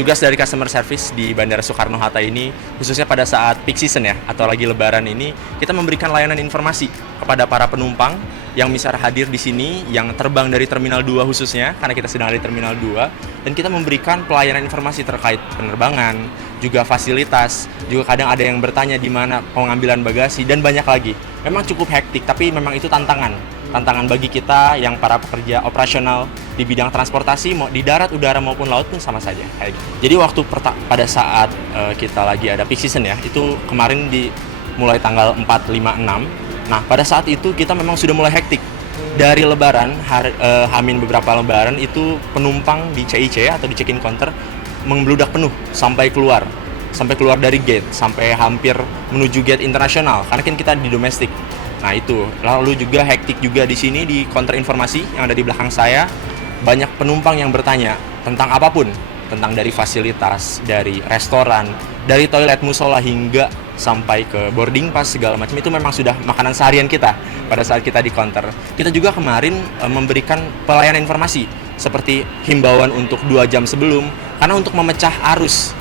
tugas dari customer service di Bandara Soekarno-Hatta ini, khususnya pada saat peak season ya, atau lagi lebaran ini, kita memberikan layanan informasi kepada para penumpang yang bisa hadir di sini, yang terbang dari Terminal 2 khususnya, karena kita sedang ada di Terminal 2, dan kita memberikan pelayanan informasi terkait penerbangan, juga fasilitas, juga kadang ada yang bertanya di mana pengambilan bagasi, dan banyak lagi. Memang cukup hektik, tapi memang itu tantangan bagi kita yang para pekerja operasional di bidang transportasi, mau di darat, udara maupun laut pun sama saja kayak gitu. Jadi waktu pada saat kita lagi ada peak season ya, itu kemarin mulai tanggal 4, 5, 6. Nah, pada saat itu kita memang sudah mulai hektik. Dari lebaran, hamin beberapa lebaran itu penumpang di CIC atau di check-in counter membludak penuh sampai keluar dari gate, sampai hampir menuju gate internasional, karena kan kita di domestik. Nah itu, lalu juga hektik juga di sini di counter informasi yang ada di belakang saya, banyak penumpang yang bertanya tentang apapun, tentang dari fasilitas, dari restoran, dari toilet musola hingga sampai ke boarding pass segala macam, itu memang sudah makanan seharian kita pada saat kita di counter. Kita juga kemarin memberikan pelayanan informasi seperti himbauan untuk 2 jam sebelum, karena untuk memecah arus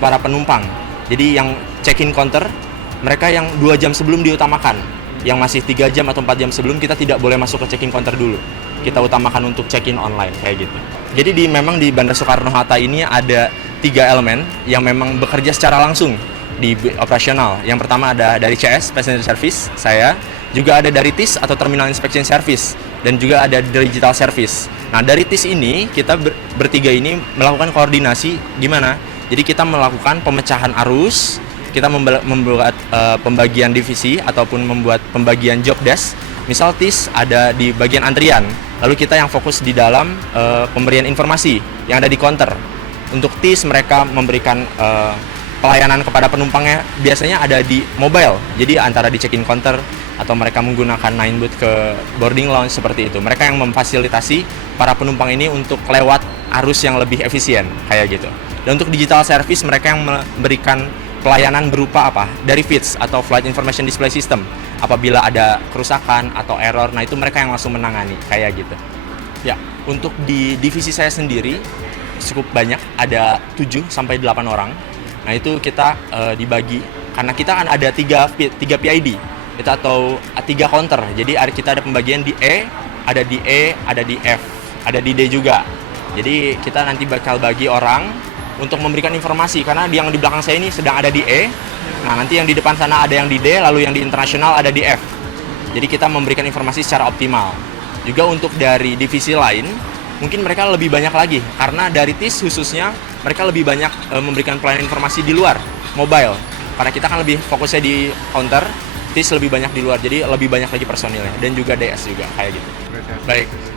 para penumpang. Jadi yang check-in counter, mereka yang 2 jam sebelum diutamakan. Yang masih 3 jam atau 4 jam sebelum, kita tidak boleh masuk ke check-in counter dulu. Kita utamakan untuk check-in online, kayak gitu. Jadi memang di Bandara Soekarno-Hatta ini ada 3 elemen yang memang bekerja secara langsung di operasional. Yang pertama ada dari CS, Passenger Service, saya. Juga ada dari TIS atau Terminal Inspection Service. Dan juga ada Digital Service. Nah, dari TIS ini, kita bertiga ini melakukan koordinasi gimana? Jadi kita melakukan pemecahan arus, kita membuat pembagian divisi ataupun membuat pembagian job desk. Misal TIS ada di bagian antrian, lalu kita yang fokus di dalam pemberian informasi yang ada di counter. Untuk TIS mereka memberikan pelayanan kepada penumpangnya biasanya ada di mobile, jadi antara di check-in counter atau mereka menggunakan 9-booth ke boarding lounge seperti itu. Mereka yang memfasilitasi para penumpang ini untuk lewat arus yang lebih efisien, kayak gitu. Dan untuk digital service mereka yang memberikan pelayanan berupa apa? Dari FIDS atau Flight Information Display System. Apabila ada kerusakan atau error, nah itu mereka yang langsung menangani, kayak gitu. Ya, untuk di divisi saya sendiri cukup banyak, ada 7 sampai 8 orang. Nah, itu kita dibagi karena kita kan ada 3 PID. Kita atau 3 counter. Jadi kita ada pembagian di E, ada di E, ada di F, ada di D juga. Jadi kita nanti bakal bagi orang untuk memberikan informasi, karena yang di belakang saya ini sedang ada di E. Nah, nanti yang di depan sana ada yang di D, lalu yang di internasional ada di F. Jadi kita memberikan informasi secara optimal. Juga untuk dari divisi lain, mungkin mereka lebih banyak lagi, karena dari TIS khususnya mereka lebih banyak memberikan pelayanan informasi di luar mobile. Karena kita kan lebih fokusnya di counter, TIS lebih banyak di luar, jadi lebih banyak lagi personilnya, dan juga DS juga kayak gitu.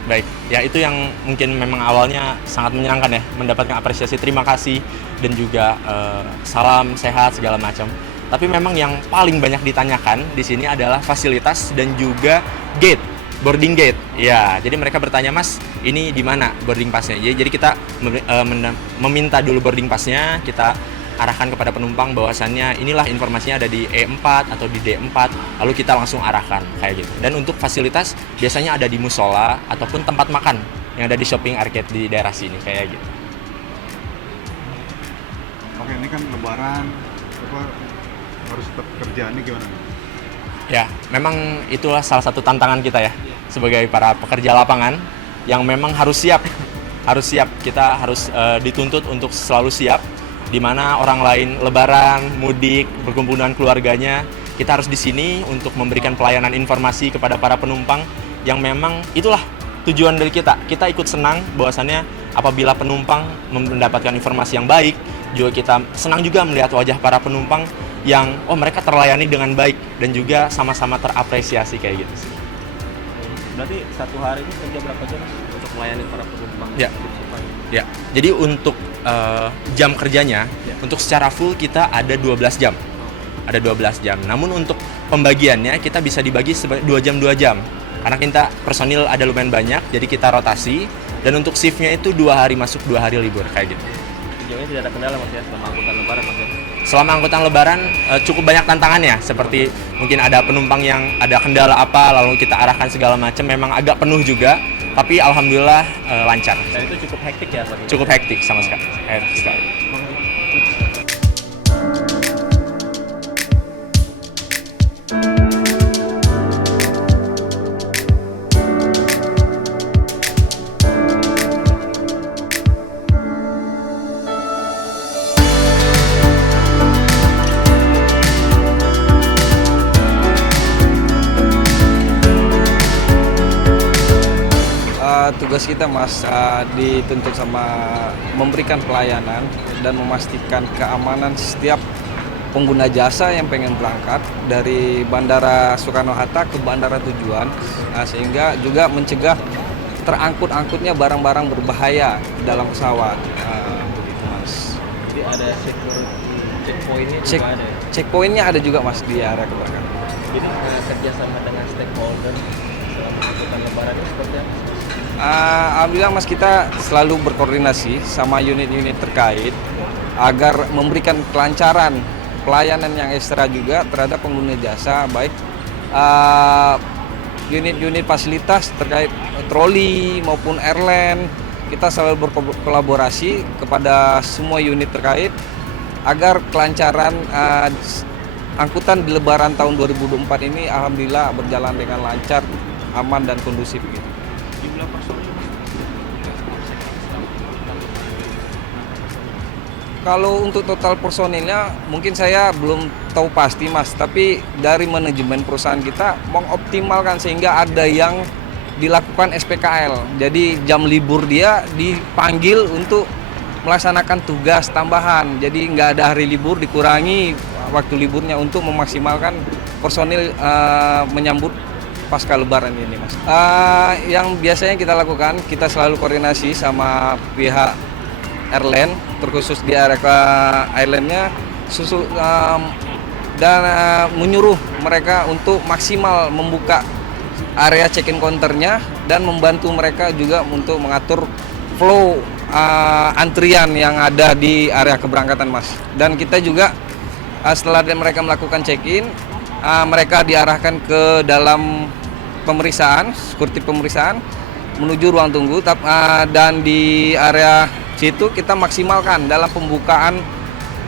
Baik. Ya itu yang mungkin memang awalnya sangat menyenangkan ya, mendapatkan apresiasi, terima kasih, dan juga salam sehat segala macam. Tapi memang yang paling banyak ditanyakan di sini adalah fasilitas dan juga gate, boarding gate. Ya, jadi mereka bertanya, Mas, ini di mana boarding passnya? Jadi kita meminta dulu boarding passnya, kita arahkan kepada penumpang bahwasannya inilah informasinya ada di E4 atau di D4, lalu kita langsung arahkan kayak gitu. Dan untuk fasilitas biasanya ada di musola ataupun tempat makan yang ada di shopping arcade di daerah sini kayak gitu. Oke, ini kan lebaran, harus tetap kerja, ini gimana? Ya, memang itulah salah satu tantangan kita ya sebagai para pekerja lapangan yang memang harus siap. Kita harus dituntut untuk selalu siap. Di mana orang lain lebaran, mudik, berkumpul dengan keluarganya, kita harus di sini untuk memberikan pelayanan informasi kepada para penumpang yang memang itulah tujuan dari kita. Kita ikut senang bahwasannya apabila penumpang mendapatkan informasi yang baik, juga kita senang juga melihat wajah para penumpang yang mereka terlayani dengan baik dan juga sama-sama terapresiasi kayak gitu sih. Berarti satu hari ini kerja berapa jam untuk melayani para penumpang? Ya. Jadi untuk jam kerjanya, untuk secara full kita ada 12 jam. Ada 12 jam. Namun untuk pembagiannya kita bisa dibagi 2 jam 2 jam. Karena kita personil ada lumayan banyak, jadi kita rotasi. Dan untuk shiftnya itu 2 hari masuk, 2 hari libur kayak gitu. Sejauh ini tidak ada kendala Mas ya selama angkutan lebaran Mas ya? Selama angkutan lebaran cukup banyak tantangannya, seperti mungkin ada penumpang yang ada kendala apa, lalu kita arahkan segala macam, memang agak penuh juga. Tapi alhamdulillah lancar. Dan itu cukup hektik ya Pak? Cukup hektik sama sekali. Hektik sekali. Tugas kita Mas dituntut sama memberikan pelayanan dan memastikan keamanan setiap pengguna jasa yang pengen berangkat dari Bandara Soekarno-Hatta ke bandara tujuan, sehingga juga mencegah terangkut-angkutnya barang-barang berbahaya dalam pesawat. Begitu Mas. Jadi ada security checkpointnya Check, juga ada ya? checkpointnya ada juga Mas di area keberangkatan. Jadi kerjasama dengan stakeholder selama angkutan lebaran ini seperti apa? Alhamdulillah Mas, kita selalu berkoordinasi sama unit-unit terkait agar memberikan kelancaran pelayanan yang ekstra juga terhadap pengguna jasa, baik unit-unit fasilitas terkait troli maupun airline. Kita selalu berkolaborasi kepada semua unit terkait agar kelancaran angkutan di Lebaran tahun 2024 ini alhamdulillah berjalan dengan lancar, aman dan kondusif gitu. Jumlah personil Kalau untuk total personilnya mungkin saya belum tahu pasti Mas, tapi dari manajemen perusahaan kita mengoptimalkan sehingga ada yang dilakukan SPKL. Jadi jam libur dia dipanggil untuk melaksanakan tugas tambahan. Jadi nggak ada hari libur, dikurangi waktu liburnya untuk memaksimalkan personil menyambut pasca lebaran ini Mas. Yang biasanya kita lakukan, kita selalu koordinasi sama pihak airline, terkhusus di area airline-nya dan menyuruh mereka untuk maksimal membuka area check-in counternya dan membantu mereka juga untuk mengatur flow antrian yang ada di area keberangkatan Mas. Dan kita juga setelah mereka melakukan check-in, mereka diarahkan ke dalam pemeriksaan, security pemeriksaan menuju ruang tunggu, dan di area situ kita maksimalkan dalam pembukaan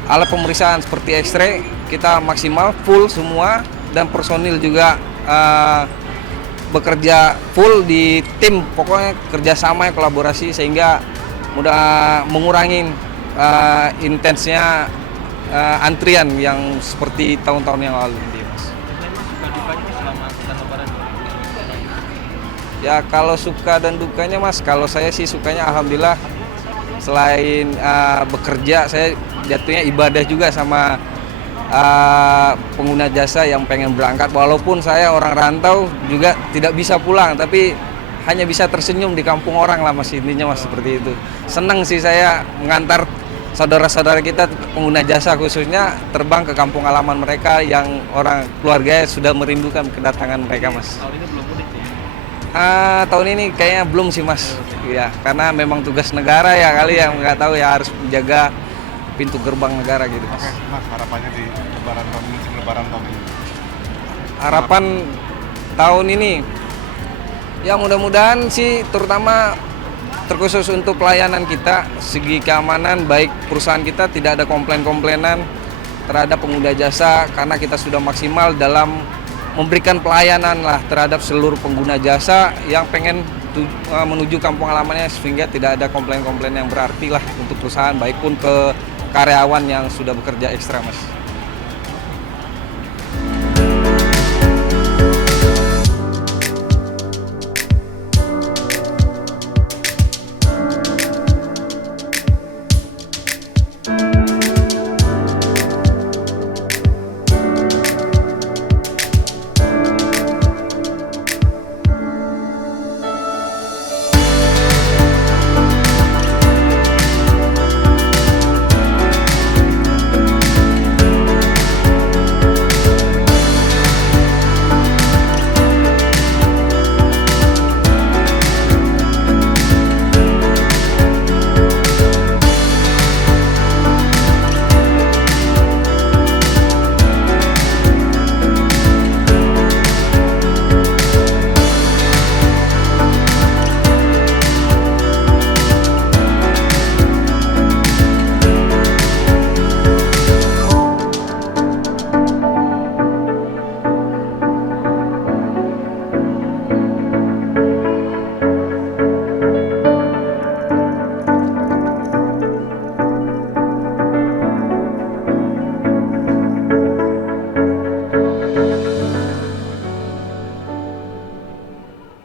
alat pemeriksaan seperti X-ray, kita maksimal full semua, dan personil juga bekerja full di tim, pokoknya kerjasama kolaborasi sehingga mudah mengurangi intensnya antrian yang seperti tahun-tahun yang lalu. Ya kalau suka dan dukanya Mas, kalau saya sih sukanya alhamdulillah selain bekerja, saya jatuhnya ibadah juga sama pengguna jasa yang pengen berangkat. Walaupun saya orang rantau juga tidak bisa pulang, tapi hanya bisa tersenyum di kampung orang lah Mas, intinya Mas seperti itu. Senang sih saya mengantar saudara-saudara kita pengguna jasa khususnya terbang ke kampung halaman mereka yang orang keluarganya sudah merindukan kedatangan mereka Mas. tahun ini belum mudik ya? Tahun ini kayaknya belum sih Mas, ya karena memang tugas negara ya kali yang nggak tahu ya, harus menjaga pintu gerbang negara gitu Mas. Oke, Mas, harapannya di lebaran tahun ini, lebaran tahun ini. Harapan tahun ini ya mudah-mudahan sih, terutama terkhusus untuk pelayanan kita, segi keamanan baik perusahaan kita tidak ada komplain-komplainan terhadap pengguna jasa, karena kita sudah maksimal dalam memberikan pelayanan lah terhadap seluruh pengguna jasa yang pengen menuju kampung halamannya, sehingga tidak ada komplain-komplain yang berarti lah untuk perusahaan baik pun ke karyawan yang sudah bekerja ekstra Mas.